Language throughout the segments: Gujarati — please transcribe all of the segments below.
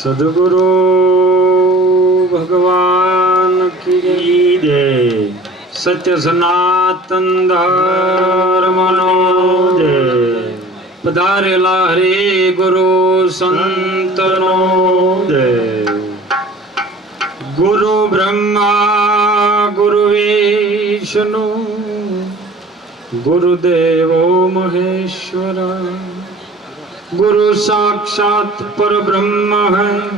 સદગુરુ ભગવાન કી જય સત્ય સનાતન ધર્મનો જય પધારેલા હરે ગુરુ સંતનો જય ગુરુ બ્રહ્મા ગુરુ વિષ્ણુ ગુરુદેવો મહેશ્વરા गुरु साक्षात पर ब्रह्म है।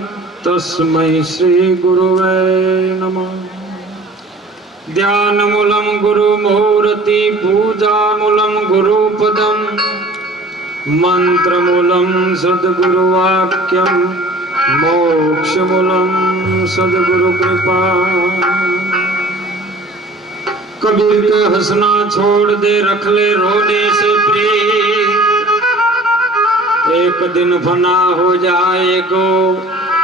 तस्मय श्री गुरु गुरु मुहूर्ति गुरुवे नमः ध्यानमूलं गुरुमूर्ति पूजामूलं गुरुपदं मोक्ष मूलम सदगुरु कृपा। कबीर के हंसना छोड़ दे, रख ले रोने से प्रिय। एक दिन फना हो जाएगो,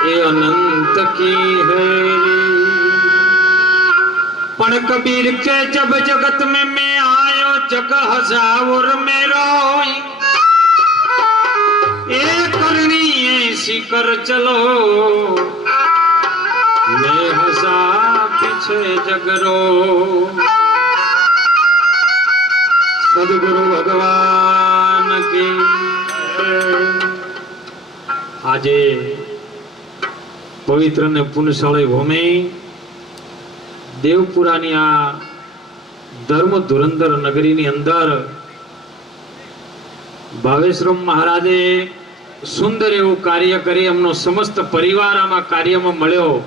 ये अनंत की है। पण कबीर के जब जगत में मैं आयो, जग हजावर में रोई। एक करनी ऐसी कर चलो। मैं हसा पीछे जगरो सदगुरु भगवान આજે પવિત્ર ને પુણ્યશાળી ભૂમિ દેવપુરાની આ ધર્મ ધુરંધર નગરીની અંદર ભાવેશ્રમ મહારાજે સુંદર એવું કાર્ય કરી, એમનો સમસ્ત પરિવાર આમાં કાર્યમાં મળ્યો.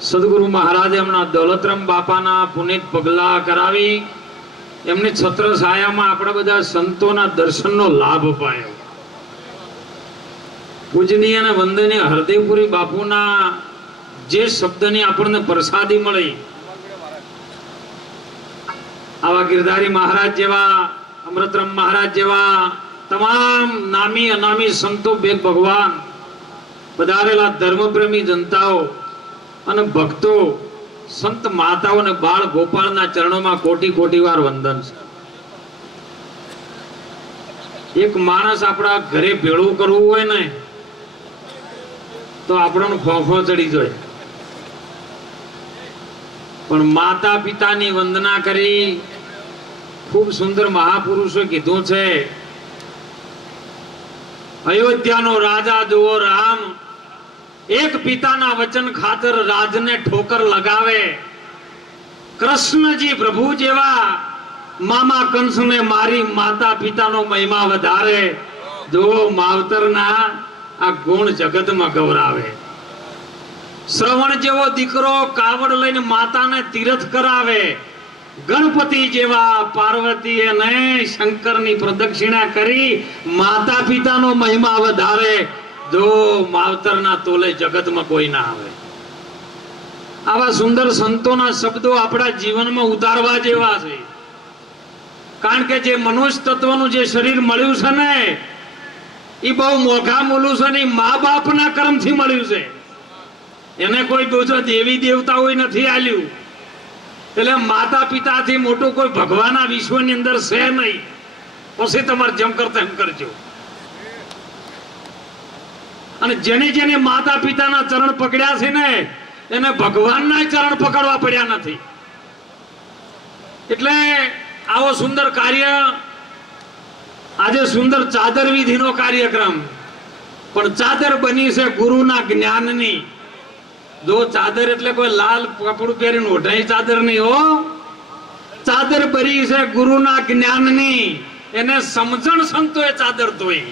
સદગુરુ મહારાજે એમના દોલતરામ બાપાના પુનિત પગલા કરાવી. એમની છત્ર છાયામાં આપણા બધા સંતોના દર્શનનો લાભ પાયો પૂજનીય અને વંદનીય હરદેવપુરી બાપુના જે શબ્દની આપણને પ્રસાદી મળી, આવા ગિરધારી મહારાજ જેવા અમૃતરામ મહારાજ જેવા, તમામ નામી અનામી સંતો બે ભગવાન, પધારેલા ધર્મપ્રેમી જનતાઓ અને ભક્તો સંત માતાઓ અને બાળ ગોપાળના ચરણોમાં કોટી કોટી વાર વંદન છે. એક માણસ આપણા ઘરે ભેળું કરવું હોય ને, તો આપણો ફોફો ચડી જાય. પણ માતા પિતાની વંદના કરી ખૂબ સુંદર મહાપુરુષો કીધું છે, અયોધ્યાનો રાજા જુઓ રામ એક પિતાના વચન ખાતર રાજને ઠોકર લગાવે. કૃષ્ણજી પ્રભુ જેવા મામા કંસને મારી માતા પિતાનો મહિમા વધારે. જો માવતરના આ ગુણ જગતમાં ગૌરાવે. શ્રવણ જેવો દીકરો કાવડ લઈને માતાને તીરથ કરાવે. ગણપતિ જેવા પાર્વતી અને શંકરની પ્રદક્ષિણા કરી માતા પિતાનો મહિમા વધારે. જો માવતરના તોલે જગતમાં કોઈ ના આવે. આવા સુંદર સંતોના શબ્દો આપણા જીવનમાં ઉતારવા જેવા છે. કારણ કે જે મનુષ્ય તત્વનું જે શરીર મળ્યું છે ને એ બહુ મોઘા મોલું છે ને મા બાપના કર્મથી મળ્યું છે. એને કોઈ બોજો દેવી દેવતાઓ નથી આલ્યું. એટલે માતા પિતાથી મોટું કોઈ ભગવાનના વિશ્વની અંદર છે નહીં. પછી તમારે જેમ કરતા એમ કરજો. અને જેને જેને માતા પિતાના ચરણ પકડ્યા છે ને, એને ભગવાનના ચરણ પકડવા પડ્યા નથી. એટલે આવો સુંદર કાર્ય, આજે સુંદર ચાદર વિધિનો કાર્યક્રમ. પણ ચાદર બની છે ગુરુના જ્ઞાનની. જો ચાદર એટલે કોઈ લાલ કપડું પહેરીને ઓઢાઈ ચાદર નહીં હો. ચાદર બની છે ગુરુના જ્ઞાનની. એને સમજણ સંતોએ ચાદર ધોઈ.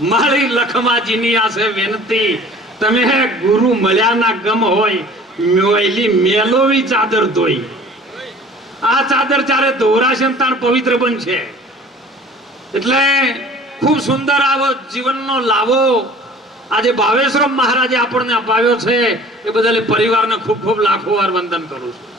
મારી લખમાજીની આશે છે વિનંતી. તમે ગુરુ મળ્યાના ગમ હોય, મેલી મેલોવી ચાદર ધોઈ. આ ચાદર જ્યારે ધોરાશે તાર પવિત્ર બનશે. એટલે ખૂબ સુંદર આવો જીવનનો લાવો. આજે ભાવેશ્વર મહારાજે આપણને અપાવ્યો છે. એ બદલે પરિવારને ખૂબ ખૂબ લાખો વાર વંદન કરું છું.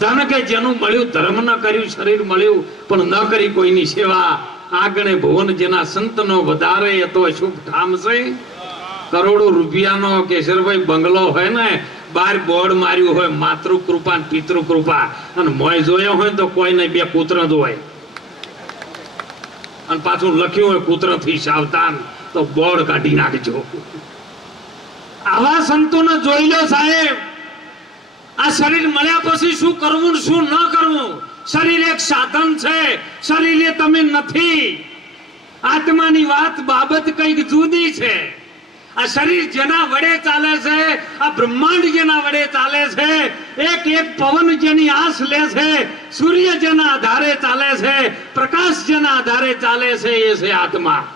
ધન કે જેનું મળ્યું, ધર્મ ન કર્યું, શરીર મળ્યું, પણ ન કરી કોઈની સેવા. આગણે ભુવન જેના સંતનો વધારે તો શુભ ઠામ છે. કરોડો રૂપિયાનો કેશરભાઈ બંગલો હોય ને, બાર બોર્ડ માર્યું હોય માતૃ કૃપા ને પિતૃ કૃપા અને મોય જોયો હોય તો કોઈ નહીં બે પુત્ર જ હોય. અને પાછું લખ્યું હોય, પુત્રથી સાવધાન, તો બોર્ડ કાઢી નાખજો. આવા સંતોને જોઈ લો સાહેબ. આ શરીર મળ્યા પછી શું કરવું શું ન કરવું? શરીર એક સાધન છે. શરીર તમે નથી. આત્માની વાત બાબત કંઈક જુદી છે. આ શરીર જેના વડે ચાલે છે, આ બ્રહ્માંડ જેના વડે ચાલે છે, એક એક પવન જેની આસ લે છે, સૂર્ય જેના આધારે ચાલે છે, પ્રકાશ જેના આધારે ચાલે છે, એ છે આત્મા.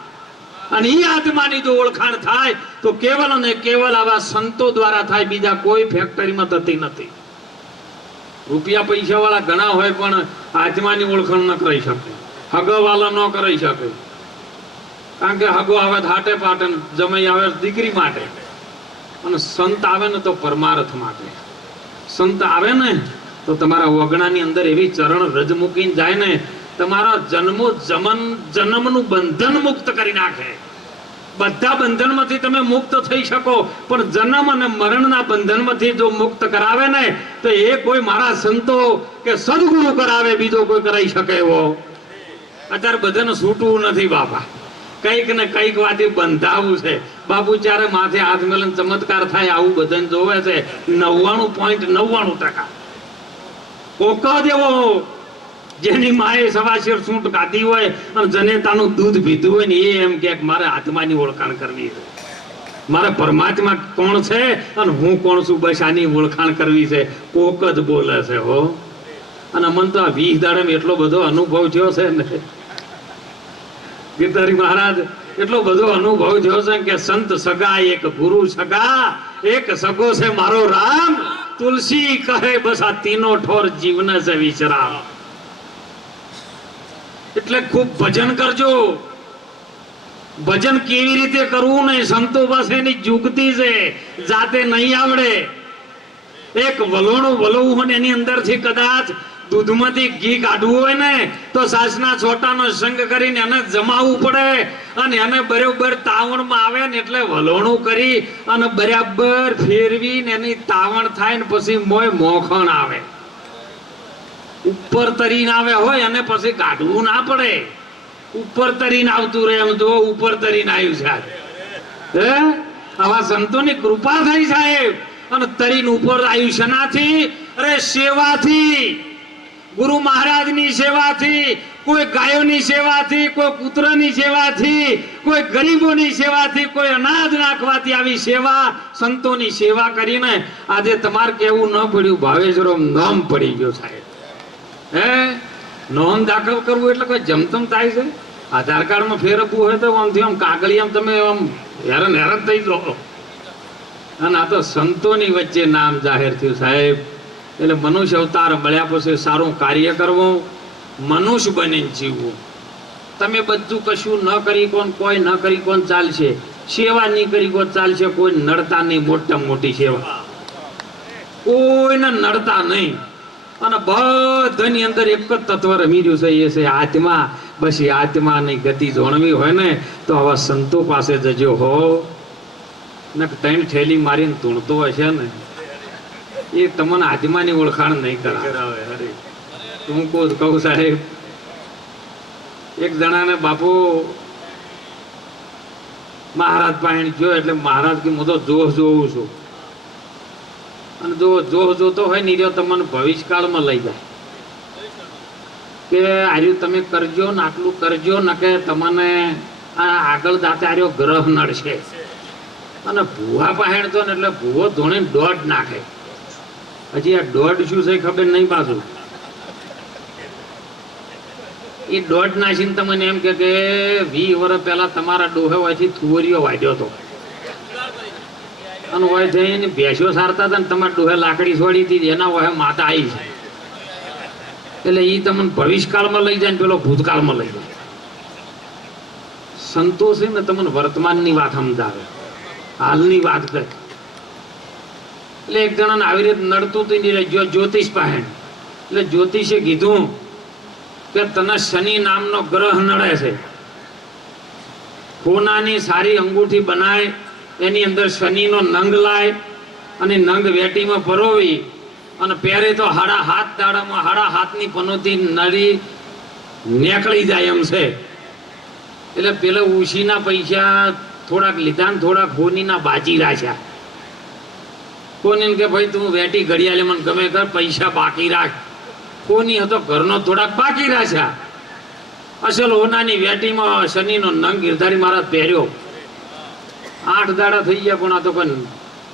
અને એ આત્માની જો ઓળખાણ થાય, તો કેવલ અને કેવલ આવા સંતો દ્વારા થાય, બીજા કોઈ ફેક્ટરીમાં થતી નથી. રૂપિયા પૈસા વાળા ઘણા હોય પણ આત્માની ઓળખાણ ન કરી શકે. હગવાલા ન કરી શકે. કારણ કે હગો આવે હાટે પાટે જમાઈ આવે દીકરી માટે. અને સંત આવે ને તો પરમાર્થ માટે. સંત આવે ને તો તમારા વગણાની અંદર એવી ચરણ રજ મૂકીને જાય ને તમારા જન્મો જમન જન્મનું બંધન મુક્ત કરી નાખે. બધા બંધનમાંથી તમે મુક્ત થઈ શકો, પણ જન્મ અને મરણના બંધનમાંથી જો મુક્ત કરાવે ને, તો એ કોઈ મારા સંતો કે સદગુરુ કરાવે, બીજો કોઈ કરાઈ શકે એવો. અત્યારે બધાને છૂટવું નથી બાપા. કંઈક ને કંઈક વાતે બંધાવું છે. બાપુ ચારે માથે હાથ મેલન ચમત્કાર થાય, આવું બધાને જોવે છે. નવ્વાણું પોઈન્ટ નવ્વાણું ટકા. કોક એવો જેની માએ સવાશેર સૂંટ કાઢી હોય અને જનેતાનું દૂધ પીધું હોય ને એ એમ કે મારે આત્માની ઓળખાણ કરવી છે. મારે પરમાત્મા કોણ છે અને હું કોણ છું? બસ આની ઓળખાણ કરવી છે. કોક જ બોલે છે હો. અને મને તો આ વીસ દાડે એટલો બધો અનુભવ થયો છે ને. ગીતારી મહારાજ, એટલો બધો અનુભવ થયો છે કે સંત સગા એક, ગુરુ સગા એક, સગો છે મારો રામ. તુલસી કહે, બસ આ તીનો ઠોર જીવન છે વિશ્રામ એટલે ખૂબ ભજન કરજો. ભજન કેવી રીતે કરવું ને સંતો પાસે એની જુગતી છે, જાતે નહીં આવડે. એક વલોણું વલવું હોય એની અંદરથી કદાચ દૂધમાંથી ઘી કાઢવું હોય ને, તો સાસના છોટાનો સંગ કરીને એને જમાવવું પડે અને એને બરોબર તાવણમાં આવે ને એટલે વલોણું કરી અને બરાબર ફેરવી ને એની તાવણ થાય ને પછી મોય મોખણ આવે. ઉપર તરીને આવે હોય અને પછી કાઢવું ના પડે. ઉપર તરીને આવતું રહે એમ જો ઉપર તરીને આવ્યું આજ. હે? આવા સંતોની કૃપા થઈ સાહેબ. અને તરીને ઉપર આવ્યું શેનાથી અરે સેવાથી. ગુરુ મહારાજની સેવાથી, કોઈ ગાયોની સેવાથી, કોઈ પુત્રની સેવાથી, કોઈ ગરીબોની સેવાથી, કોઈ અનાજ નાખવાથી આવી સેવા, સંતોની સેવા કરીને આજે તમારે કેવું ન પડ્યું ભાવેશ્વરો નામ પડી ગયો સાહેબ. હે? નોંધ દાખલ કરવું એટલે કોઈ જમતમ થાય છે? આધાર કાર્ડમાં ફેરવવું હોય તો આમથી આમ કાગળી આમ તમે આમ હેરાન હેરાન થઈ જાઓ. અને આ તો સંતોની વચ્ચે નામ જાહેર થયું સાહેબ. એટલે મનુષ્ય અવતાર મળ્યા પછી સારું કાર્ય કરવું, મનુષ્ય બનીને જીવવું. તમે બધું કશું ન કરી કોણ, કોઈ ન કરી કોણ ચાલશે. સેવા નહીં કરી કોણ ચાલશે, કોઈ નડતા નહીં મોટા મોટી સેવા. કોઈને નડતા નહીં. અને બધાની અંદર એક જ તત્વ રમી રહ્યું છે એ છે આત્મા. બસ એ આત્માની ગતિ જોણવી હોય ને તો આવા સંતો પાસે જજો હો. ને ત્રણ થેલી મારીને તૂણતો હશે ને એ તમને આત્માની ઓળખાણ નહીં કરાવે. હું કહું કહું સાહેબ એક જણાને બાપુ મહારાજ પાણી ગયો એટલે મહારાજ કે હું તો જોશ જોઉં છું. અને જો જોહ જોતો હોય ને એ તમને ભવિષ્યકાળમાં લઈ જાય. કે આર્યું તમે કરજો ને આટલું કરજો ને કે તમને આગળ દાતે આર્યો ગ્રહ નડશે. અને ભૂવા પહેણ ને એટલે ભૂવો ધોણે દોઢ નાખે. હજી આ દોઢ શું છે ખબર નહીં પાછું. એ દોઢ નાખીને તમને એમ કે કે વી વર્ષ પહેલા તમારા ડોહે હોયથી થુવરીઓ વાગ્યો હતો અને હોય જઈને ભેંસો સારતા હતા ને તમારે ડોહે લાકડી છોડી હતી, એના હોય માતા આવી છે. એટલે એ તમને ભવિષ્યકાળમાં લઈ જાય ને પેલો ભૂતકાળમાં લઈ જાય. સંતોષ ને તમને વર્તમાનની વાત સમજાવે. હાલની વાત કરે. એટલે એક જણાને આવી રીતે નડતું હતું જ્યોતિષ પાસે. એટલે જ્યોતિષે કીધું કે તને શનિ નામનો ગ્રહ નડે છે. કોનાની સારી અંગૂઠી બનાય એની અંદર શનિનો નંગ લાય અને નંગ વેટીમાં પરોવી અને પહેરે તો હાડા હાથ દાડામાં હાડા હાથની પનોતી નળી નીકળી જાય એમ છે. એટલે પેલા ઉશીના પૈસા થોડાક લીધા ને થોડાક હોનીના બાજી રાખ્યા. કોની કે ભાઈ તું વેટી ઘડિયાળે મને ગમે કર, પૈસા બાકી રાખ. કોની હતો ઘરનો થોડાક બાકી રાખ્યા. અસલ હોનાની વેટીમાં શનિનો નંગ ગિરધારી મહારાજ પહેર્યો. આઠ દાડા થઈ ગયા પણ આ તો પણ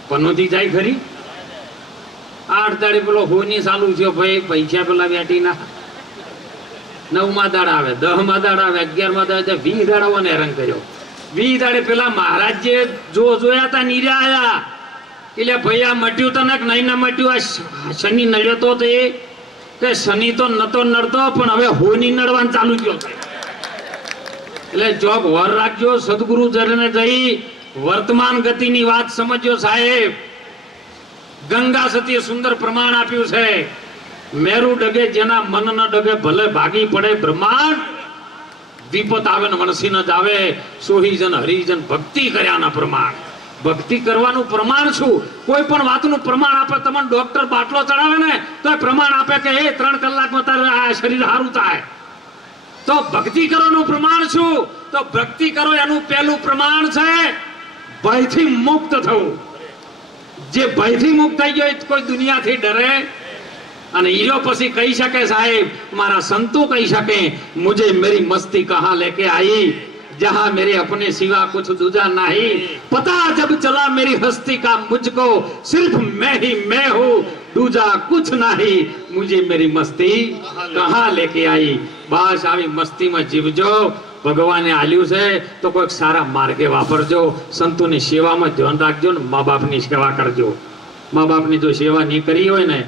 પનોતી જાય ખરી. આઠ દાડે પેલો હોની ચાલુ થયો, ભાઈ, પૈસા પેલા વેટીના. નવમા દાડા આવે, દહમા દાડા આવે, અગિયારમાં દાડા વીસ દાડાઓને હેરાન કર્યો. વીસ દાડે પેલા મહારાજ જે જો જોયા હતા નિર્યા આયા. એટલે ભાઈ, આ મટ્યું તો ને કે નહીં ના મટ્યું, આ શનિ નડ્યો તો તે. કે શનિ તો નતો નડતો, પણ હવે હોની નડવાનું ચાલુ થયો એટલે જોબ વર રાખજો સદગુરુ જરને જઈ વર્તમાન ગતિની વાત સમજ્યો સાહેબ. ગંગા સતીએ સુંદર પ્રમાણ આપ્યું છે. મેરુ ડગે જેના મન ન ડગે ભલે ભાગી પડે બ્રહ્માંડ. વિપત આવે ને વણસી ન જ આવે. સોહીજન, હરિજન ભક્તિ કર્યાના પ્રમાણ. ભક્તિ કરવાનું પ્રમાણ શું? કોઈ પણ વાતનું પ્રમાણ આપે, તમને ડોક્ટર બાટલો ચડાવે ને તો એ પ્રમાણ આપે કે એ ત્રણ કલાકમાં તારે આ શરીર સારું થાય. તો ભક્તિ કરવાનું પ્રમાણ શું? તો ભક્તિ કરો એનું પહેલું પ્રમાણ છે ભયથી મુક્ત થવું જે ભયથી મુક્ત થઈ ગયો કોઈ દુનિયાથી ડરે અને ઈરો પછી કહી શકે સાહેબ મારા સંતો કહી શકે મુજે મેરી મસ્તી કહા લેકે આઈ जहाँ मेरे अपने सिवा कुछ दूजा नहीं पता जब चला मेरी हस्ती का मुझको सिर्फ़ मैं ही मैं हूँ दूजा कुछ नहीं मुझे मेरी मस्ती कहाँ लेके आई बस આવી મસ્તીમાં જીવજો ભગવાને આલ્યું છે, તો કોઈક સારા માર્ગે વાપરજો. સંતોની સેવામાં ધ્યાન રાખજો ને મા બાપની સેવા કરજો. મા બાપની જો સેવા નહીં કરી હોય ને,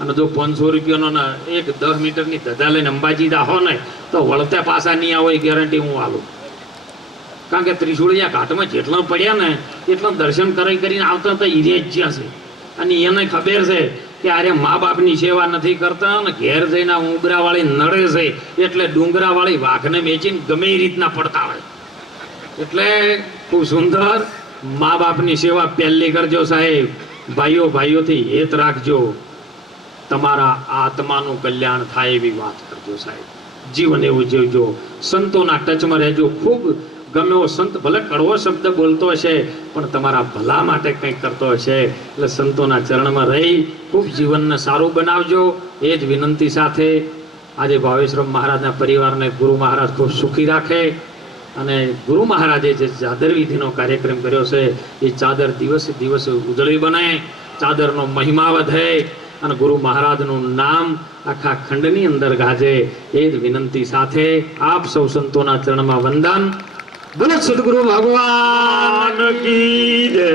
અને જો પાંચસો રૂપિયાનો ને એક દસ મીટરની ધજા લઈને અંબાજી દાહો ને, તો વળતે પાસા નહીં આવો, એ ગેરંટી હું આલું કારણ કે ત્રિશુળિયા ઘાટમાં જેટલા પડ્યા ને, એટલા દર્શન કરી કરીને આવતા તો ઈરે જ જ્યાં છે. અને એને ખબર છે કે મા બાપની સેવા નથી કરતા અને ઘેર જઈને ઉંબરા વાળી નડે છે, એટલે ડુંગરા વાળી વાઘને મેચીને ગમે એ રીતના હોય. એટલે ખૂબ સુંદર મા બાપની સેવા પહેલી કરજો સાહેબ. ભાઈઓ, ભાઈઓથી હેત રાખજો. તમારા આત્માનું કલ્યાણ થાય એવી વાત કરજો સાહેબ. જીવન એવું જીવજો. સંતોના ટચમાં રહેજો. ખૂબ ગમે એવો સંત ભલે કડવો શબ્દ બોલતો હશે, પણ તમારા ભલા માટે કંઈક કરતો હશે. એટલે સંતોના ચરણમાં રહી ખૂબ જીવનને સારું બનાવજો. એ જ વિનંતી સાથે આજે ભાવેશ્વર મહારાજના પરિવારને ગુરુ મહારાજ ખૂબ સુખી રાખે. અને ગુરુ મહારાજે જે ચાદર વિધિનો કાર્યક્રમ કર્યો છે, એ ચાદર દિવસે દિવસે ઉજળી બને, ચાદરનો મહિમા વધે અને ગુરુ મહારાજનું નામ આખા ખંડની અંદર ગાજે. એ જ વિનંતી સાથે આપ સૌ સંતોના ચરણમાં વંદન. બોલો સદગુરુ ભગવાન કી જય